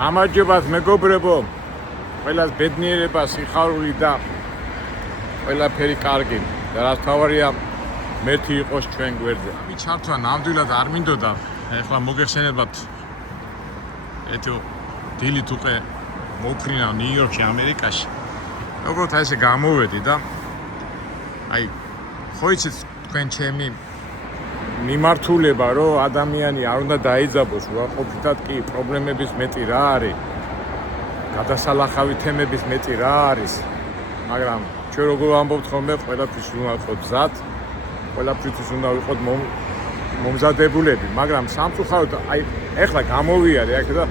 გამარჯობათ მეგობრებო, ყველას ბედნიერება, სიხარული და ყველაფერი კარგი. და რაც თავარია, მერთი იყოს ჩვენ გვერდზე. ჩართვა ნამდვილად არ მინდოდა. ეხლა მოგეხსენებათ ეთო დილით უკვე მოფრინა ნიუ-იორკში, ამერიკაში. როგორც აი ესე გამოვედი და აი ხო იცით თქვენ ჩემი მიმართულება, რომ ადამიანი არ უნდა დაიძაბოს, უარყოფითად კი პრობლემების მეტი რა არის, გადასალახავი თემების მეტი რა არის, მაგრამ ჩვენ როგორ ვამბობთ ხოლმე, ყველაფრის უნდა ვიყოთ მზად, ყველაფრის უნდა ვიყოთ მომზადებულები, მაგრამ სამწუხაროდ აი ეხლა გამოვიარე აქ და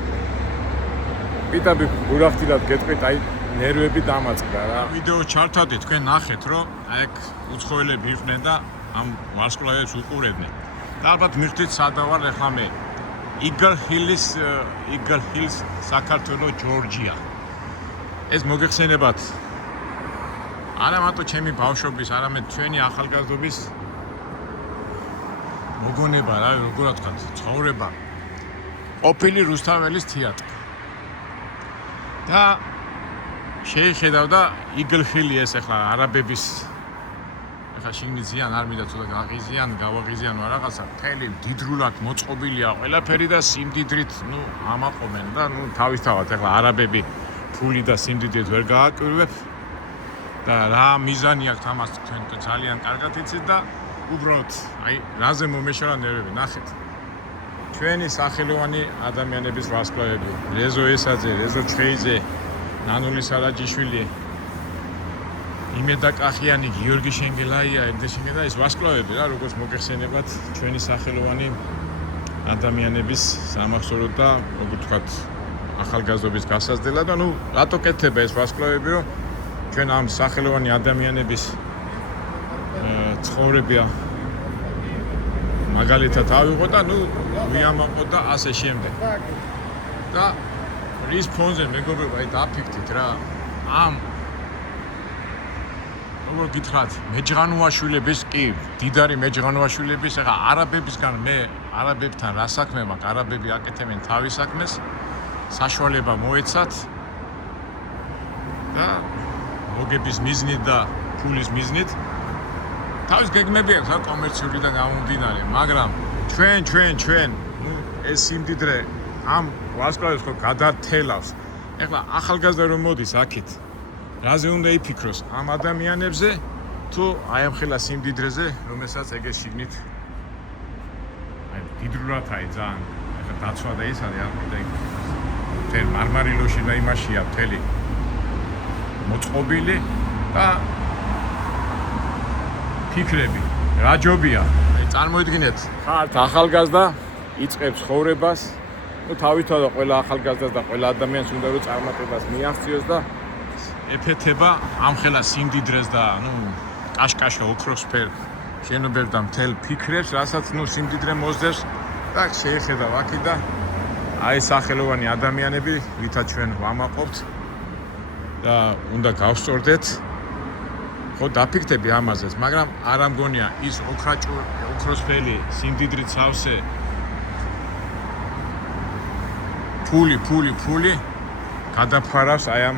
პიტაბი გურახtildeად გეტყვით, აი ნერვები დამაწყდა რა. ვიდეო ჩართადი თქვენ ნახეთ, რომ აი აქ უცხოელები იყვნენ და ამ ვარსკვლავებს უყურებდნენ. და ალბათ მიხდით სადა ვარ ეხლა მე. Eagle Hills, საქართველოს ჯორჯია. ეს მოგეხსენებათ არა მარტო ჩემი ბავშვობის, არამედ ჩვენი ახალგაზრდობის მოგონება რა, როგორ ვთქვათ, ცხოვრება. ყოფილი რუსთაველის თეატრი. და შეიხედავდა Eagle Hill-ი ეს ახლა არაბების ეხლა შიგნით ზიან არ მინდა ცოტა გავაღიზიან რაღაცა, მთელი მდიდრულად მოწყობილია ყველაფერი და სიმდიდრით, ამაყობენ და თავისთავად ეხლა არაბები ფული და სიმდიდრით ვერ გააკვირვებ და რა მიზანი აქვს ამას თქვენ ძალიან კარგად იცით და უბრალოდ აი რაზე მომეშალა ნერვები, ნახეთ. ჩვენი სახელოვანი ადამიანების ვარსკვლავები, რეზო ესაძე, რეზო ჩხეიძე, ნანული სარაჯიშვილი, იმედა კახიანი, გიორგი შენგელაია, ერდეშინგა და ეს ვარსკვლავები რა, როგორც მოგეხსენებათ, ჩვენი სახელოვანი ადამიანების სამახსოვროდ და როგორ ვთქვათ, ახალგაზრდობის გასაზრდელად და რატო კეთდება ეს ვარსკვლავები, რომ ჩვენ ამ სახელოვანი ადამიანების ცხოვრებია მაგალითად ავიღოთ და ვიამაყოთ და ასე შემდეგ. და რის ფონზე მეგობრებო, აი დაფიქრდით რა, ამ როგორ გითხრათ, მეჯღანოაშვილების კი, დიდარი მეჯღანოაშვილების, ახლა არაბებისგან მე არაბებთან რა საქმე მაქვს, არაბები აკეთებენ თავის საქმეს, საშუალება მოეცათ და მოგების მიზნით და ფულის მიზნით თავის გეგმები აქვს რა კომერციული და გამომდინარე, მაგრამ ჩვენ ეს სიმდიდრე ამ ვარსკვლავებს ხო გადათელავს. ეხლა ახალგაზრდა რომ მოდის აქეთ, რაზე უნდა იფიქროს ამ ადამიანებზე თუ აი ამ ხელა სიმდიდრეზე, რომელსაც ეგეს შიგნით აი დიდრულად აი ძალიან ეხლა დაცვა და ის არის და თელ მარმარილოში და იმაშია მთელი მოწყობილი და ფიქრები რა ჯობია. აი წარმოიდგინეთ, ხართ ახალგაზრდა, იწყებს ცხოვრებას, თავისთავად ყველა ახალგაზრდას და ყველა ადამიანს უნდა რომ წარმატებას მიაღწიოს და ეფეთება ამ ხელა სიმდიდრეს და კაშკაშა ოქროსფერ შენობებს და მთელ ფიქრებს, რასაც სიმდიდრე მოსდევს და შეიხედავ აქი და აი სახელოვანი ადამიანები, ვითაც ჩვენ ვამაყობთ და უნდა გავსწორდეთ. ხო დაფიქრდები ამაზეც, მაგრამ არ ამგონია ის ოქროსფერი სიმდიდრით სავსე ფული გადაფარავს აი ამ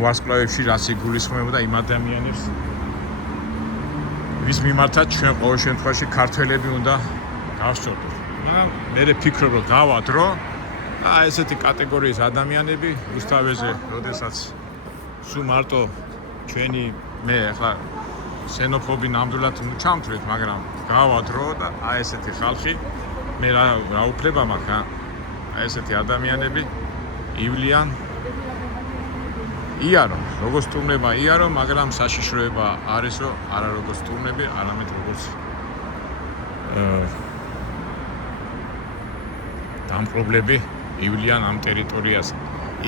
ვარსკვლავებში რაც იგულისხმებოდა იმ ადამიანებს, ვის მიმართაც ჩვენ ყოველ შემთხვევაში ქართველები უნდა გავსწორდეთ. მაგრამ მე ვფიქრობ, რომ გავადრო და ესეთი კატეგორიის ადამიანები რუსთავეზე, როდესაც სულ მარტო ჩვენი მე ახლა სენოფობი ნამდვილად ჩამთვლით, მაგრამ გავადრო და აი ესეთი ხალხი მე რა უფლება მაქვს, აი ესეთი ადამიანები ივლიან იარო, როგორც სტუმრება იარო, მაგრამ საშიშროება არის, რომ არა როგორც სტუმრები, არამედ როგორც დამპყრობლები ივლიან ამ ტერიტორიაზე.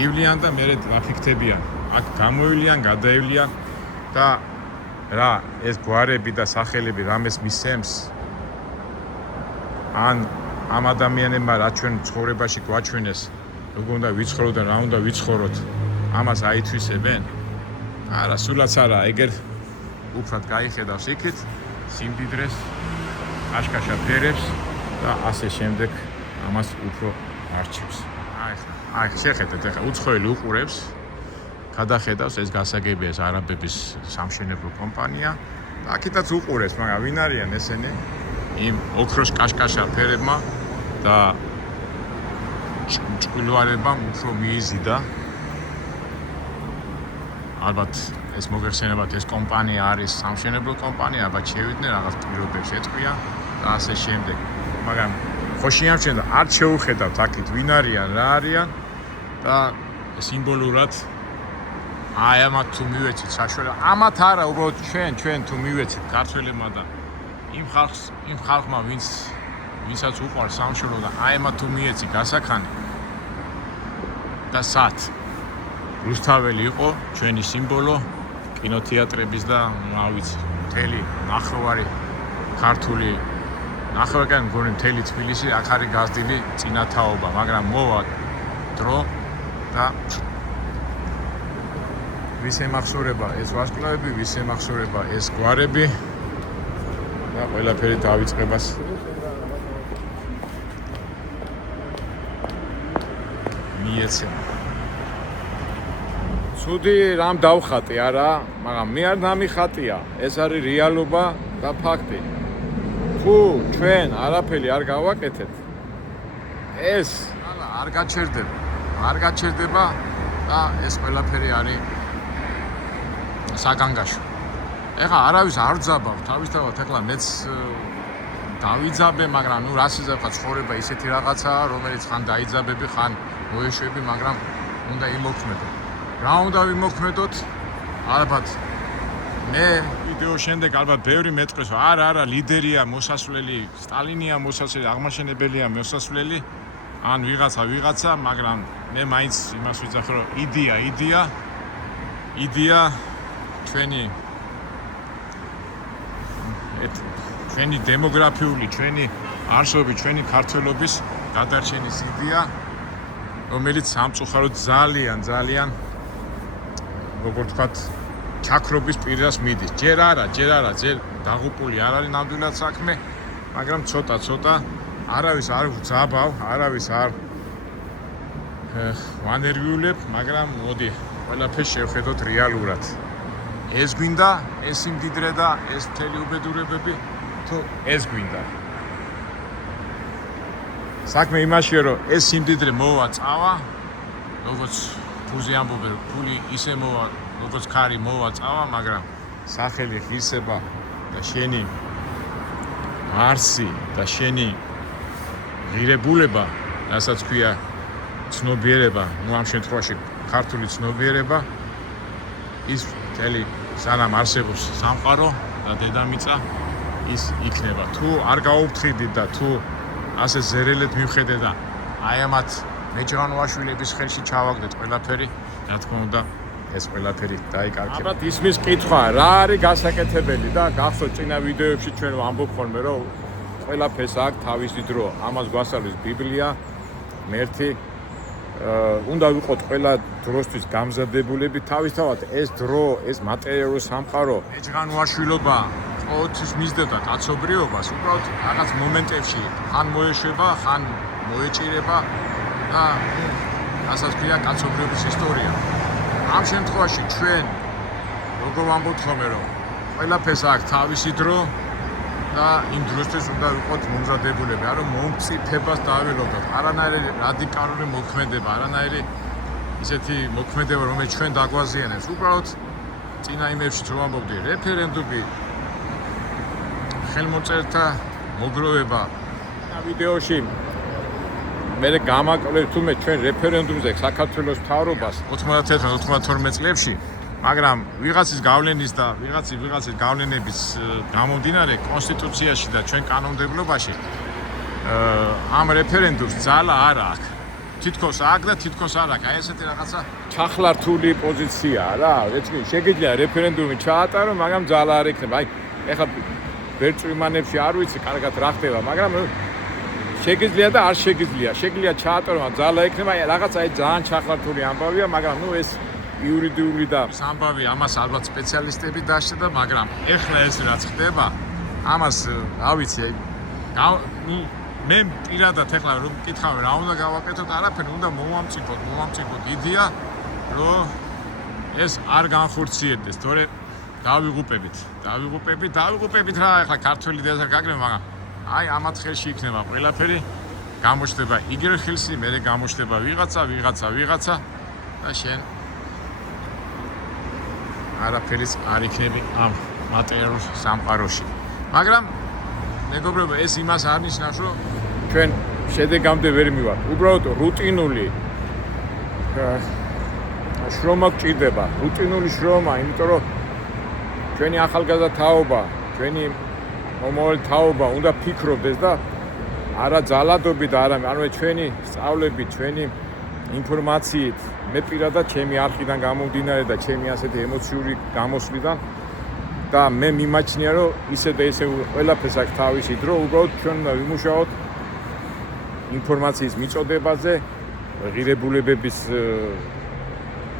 ივლიან და მე დაფიქრდებიან, აქ გამოივლიან, გადაივლიან და რა ეს გვარები და სახელები რამეს მისცემს ან ამ ადამიანებმა რაც ჩვენ ცხოვრებაში გვაჩვენეს, როგორ უნდა ვიცხოვროთ და რა უნდა ვიცხოვროთ, ამას აითვისებენ? არა, სულაც არა, ეგერ უფრად გაიხედავს იქით სიმდიდრეს, აშკაშა ფერებს და ასე შემდეგ ამას უფრო არჩევს. აი, შეხედეთ, ეხლა უცხოელი უყურებს. გადახედავს ეს გასაგებია ეს არაბების სამშენებლო კომპანია. აქეთაც უყურებს, მაგრამ ვინ არიან ესენი? იმ ოქროს კაშკაშა ფერებმა და ჭკილვარებამ უფრო მიიზიდა. ალბათ ეს მოგეხსენებათ ეს კომპანია არის სამშენებლო კომპანია, ალბათ შევიდნენ რაღაც პირობებს ეტყვია და ასე შემდეგ. მაგრამ ხო შეამჩნევთ, არ შეუხედავთ აქეთ ვინ არიან, რა არიან და სიმბოლურად აი ამათ თუ მივეცით საშუალება, ამათ არა, უბრალოდ ჩვენ თუ მივეცით ქართველებმა და იმ ხალხმა ვინცაც უყვარს სამშენებლო და აი ამათ თუ მიეცი გასახანი და სად რუსთაველი იყო ჩვენი სიმბოლო კინოთეატრების და რა ვიცი მთელი ნახევარი ქართული ნახევარგან მგონი მთელი თბილისი აქ არის გაზრდილი წინათაობა, მაგრამ მოვა დრო და ვის ემახსოვრება ეს ვარსკვლავები, ვის ემახსოვრება ეს გვარები და ყველაფერი დავიწყებას მიეცემა. ცუდი რამ დავხატე არა, მაგრამ მე არ დამიხატია. ეს არის რეალობა და ფაქტი. თუ ჩვენ არაფერი არ გავაკეთეთ, ეს არ გაჩერდება და ეს ყველაფერი არის საგანგაშო. ეხლა არავის არ ძაბავ, თავისთავად ეხლა მეც დავიძაბე, მაგრამ ნუ რას იზაბ, ცხოვრება ისეთი რაღაცაა, რომელიც ხან დაიძაბები, ხან მოეშვები, მაგრამ უნდა იმოქმედო. რა უნდა ვიმოქმედოთ? ალბათ მე ვიდეო შემდეგ ალბათ ბევრი მეტყვის, არა, ლიდერია მოსასვლელი, სტალინია მოსასვლელი, აღმაშენებელია მოსასვლელი, ან ვიღაცა, მაგრამ მე მაინც იმას ვიძახე, რომ იდეა ჩვენი დემოგრაფიული, ჩვენი არსობი, ჩვენი ქართველობის გადარჩენის იდეა, რომელიც სამწუხაროდ ძალიან როგორ ვთქვათ, ჩაქრობის პირას მიდის. ჯერ დაღუპული არ არის ნამდვილად საქმე, მაგრამ ცოტა არავის არ ვძაბავ, არავის არ ვანერვიულებ, მაგრამ მოდი, ყველაფერს შევხედოთ რეალურად. ეს გვინდა, ეს სიმდიდრე და ეს მთელი უბედურებები, თუ ეს გვინდა. საქმე იმაშია, რომ ეს სიმდიდრე მოვა წავა, როგორც ფუზე ამბობენ, ფული ისე მოვა, როგორც ქარი მოვა წავა, მაგრამ სახელი ღირსება და შენი არსი და შენი ღირებულება, რასაც ქვია ცნობიერება, ნუ ამ შემთხვევაში ქართული ცნობიერება, ის მთელი სანამ არსებობს სამყარო და დედამიწა, ის იქნება. თუ არ გაუფრთხილდით და თუ ასე ზერელეთ მივხედე და აი ამათ მეჯღანვაშვილების ხელში ჩავაგდეთ ყველაფერი, რა თქმა უნდა, ეს ყველაფერი დაიკარგება. ალბათ ისმის კითხვა, რა არის გასაკეთებელი და გახსოვთ წინა ვიდეოებში ჩვენ ვამბობ ხოლმე, რომ ყველაფერს აქვს თავისი დრო. ამას გვასწავლის ბიბლია, მერთი უნდა ვიყოთ ყველა დროსთვის გამზადებულები. თავისთავად ეს დრო, ეს მატერიალური სამყარო, მეჯღანვაშვილობა ყოველთვის მისდევდა კაცობრიობას, უბრალოდ რაღაც მომენტებში ხან მოეშვება, ხან მოეჭირება და ასაც ქვია კაცობრიობის ისტორია. ამ შემთხვევაში ჩვენ როგორ ვამბობთ ხოლმე, რომ ყველაფერს აქვს თავისი დრო და იმ დროსთვის უნდა ვიყოთ მომზადებულები, რომ მომწიფებას დააველოდოთ. არანაირი რადიკალური მოქმედება, არანაირი ისეთი მოქმედება, რომელიც ჩვენ დაგვაზიანებს. უბრალოდ წინა იმებში თუ ვამბობდი, რეფერენდუმი, ხელმოწერთა მოგროვება. ვიდეოში მე გამაკლებ თუმე ჩვენ რეფერენდუმზე საქართველოს მთავრობას 91-92 წლებში, მაგრამ ვიღაცის გავლენის და ვიღაცის გავლენების გამომდინარე კონსტიტუციაში და ჩვენ კანონმდებლობაში ამ რეფერენდუმს ძალა არ აქვს. თითქოს აქვს და თითქოს არ აქვს. აი ესეთი რაღაცა ჩახლართული პოზიციაა რა. შეგიძლია რეფერენდუმი ჩაატარო, მაგრამ ძალა არ იქნება. აი ეხლა ვერწვიმანებში არ ვიცი კარგად რა ხდება, მაგრამ შეგიძლია და არ შეგიძლია. შეგიძლია ჩაატარო, მაგრამ ძალა იქნება. აი რაღაცა აი ძალიან ჩახლართული ამბავია, მაგრამ ნუ ეს იურიდიული და ამბავი, ამას ალბათ სპეციალისტები დააშვა, მაგრამ ეხლა ეს რაც ხდება, ამას რა ვიცი, ნუ მე პირადად ეხლა რომ მკითხავ რა უნდა გავაკეთოთ, არაფერი უნდა მოვამწიფოთ იდეა, რომ ეს არ განხორციელდეს, თორე დავიღუპებით რა, ეხლა ქართველი დედას გაგრებ, მაგრამ აი ამათ ხელში იქნება ყველაფერი, გამოჩნდება იგივე ხელში, მერე გამოჩნდება ვიღაცა და შენ არაფერის არ იქნები ამ მატერიალურ სამყაროში. მაგრამ მეგობრებო, ეს იმას არ ნიშნავს, რომ ჩვენ შედეგამდე ვერ მივართ. უბრალოდ რუტინული შრომა გჭირდება, იმიტომ რომ ჩვენი ახალგაზრდა თაობა, ჩვენი მომავალი თაობა უნდა ფიქრობდეს და არა ძალადობით, ანუ ჩვენი სწავლებით, ჩვენი ინფორმაციით, მე პირადად ჩემი არხიდან გამომდინარე და ჩემი ასეთი ემოციური გამოსვლიდან და მე მიმაჩნია, რომ ისე და ისე ყველაფერს აქვს თავისი დრო, უბრალოდ ჩვენ უნდა ვიმუშაოთ ინფორმაციის მიწოდებაზე, ღირებულებების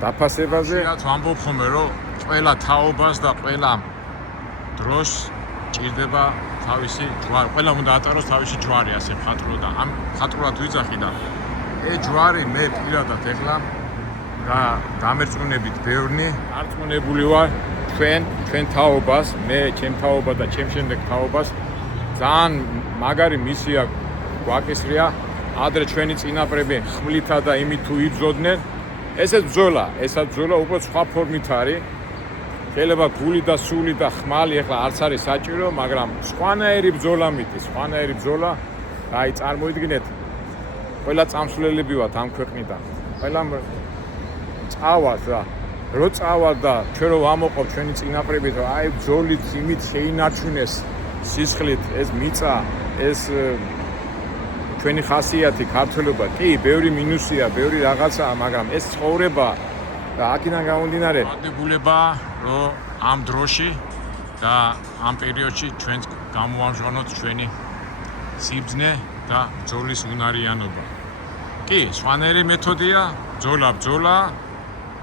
დაფასებაზე. რაც ვამბობ ხოლმე, რომ ყველა თაობას და ყველა დროს ჭირდება თავისი ჯვარი. ყველა უნდა ატაროს თავისი ჯვარი, ასე მხატვრულად და ამ მხატვრულად ვიძახი და ჯვარი მე პირადად ეხლა დამერწმუნებით ბევრნი არწმუნებული ვარ ჩვენ თაობას, მე ჩემ თაობა და ჩემ შემდეგ თაობას ძალიან მაგარი მისია გვაკისრია. ადრე ჩვენი წინაპრები ხმლითა და იმით თუ იბრძოდნენ, ესეც ბრძოლა უბრალოდ სხვა ფორმით არის. შეიძლება გული და სული და ხმალი ეხლა არც არის საჭირო, მაგრამ სხვანაირი ბრძოლა, აი წარმოიდგინეთ, ყველა წამსვლელები ვართ ამ ქვეყნიდან. ყველა წავალ რა. რო წავალ და ჩვენ რო ვამოყობ ჩვენი წინაპრებით, რომ აი ბრძოლით იმით შეინარჩუნეს სისხლით ეს მიწა, ეს ჩვენი ხასიათი, ქართველობა. კი, ბევრი მინუსია, ბევრი რაღაცაა, მაგრამ ეს ცხოვრება და აქედან გამომდინარე დადებულება, რომ ამ დროში და ამ პერიოდში ჩვენ გამოვამჟღავნოთ ჩვენი სიბრძნე და ბრძოლის უნარიანობა. კი, სხვანაირი მეთოდია, ბრძოლა,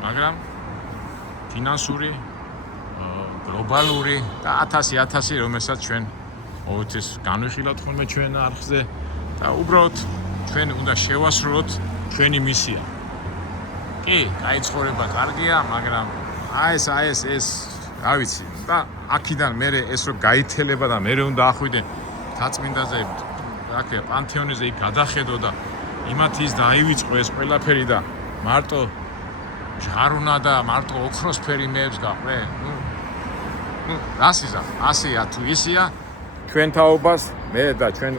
მაგრამ ფინანსური, გლობალური და 1000, რომელსაც ჩვენ ყოველთვის განვიხილავთ ხოლმე ჩვენ არხზე და უბრალოდ ჩვენ უნდა შევასრულოთ ჩვენი მისია. კი, კაი ცხოვრება კარგია, მაგრამ ეს რა ვიცი და აქედან მე ეს რო გაითელება და მე უნდა ახვიდე თაწმინდაზე, რა ქვია, პანთეონზე იქ გადახედო და იმათ ის დაივიწყო ეს ყველაფერი და მარტო ჟღარულა და მარტო ოქროსფერი მეებს გაყვე. ასეა თუ ისია ჩვენ თაობას, მე და ჩვენ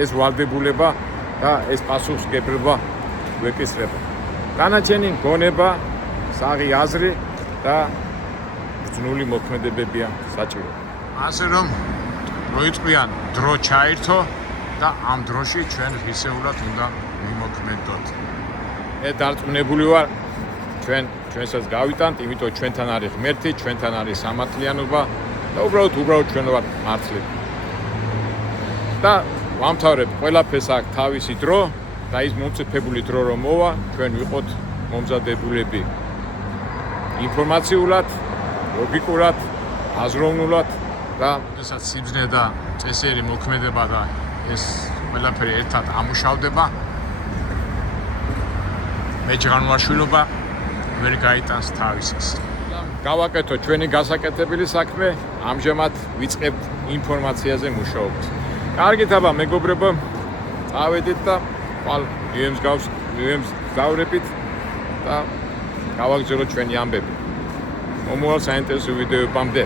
ეს ვალდებულება და ეს პასუხისმგებლობა ვეკისრება. განაჩენი გონება, საღი აზრი და ბრძნული მოქმედებებია საჭირო. ასე რომ მოიწვიან დრო ჩაერთო და ამ დროში ჩვენ ღირსეულად უნდა ვიმოქმედოთ. მე დარწმუნებული ვარ, ჩვენსაც გავიტანთ, იმიტომ ჩვენთან არის ღმერთი, ჩვენთან არის სამართლიანობა და უბრალოდ ჩვენ ვართ მართლები. და ვამთავრებ, ყველაფერს აქვს თავისი დრო და ის მომწიფებული დრო რომ მოვა, ჩვენ ვიყოთ მომზადებულები ინფორმაციულად, ლოგიკურად, აზროვნულად და შესაძლოა სიბრძნე და წესიერი მოქმედება და ეს ყველაფერი ერთად ამუშავდება. მე ჯანმრთელობა ვერ გაიტანს თავისას. გავაკეთოთ ჩვენი გასაკეთებელი საქმე, ამჟამად ვიწყებთ ინფორმაციაზე მუშაობას. კარგით აბა მეგობრებო, წავედით და ხვალ მივემსგავრებით და გავაგრძელოთ ჩვენი ამბები. მომავალ საინტერესო ვიდეოებამდე.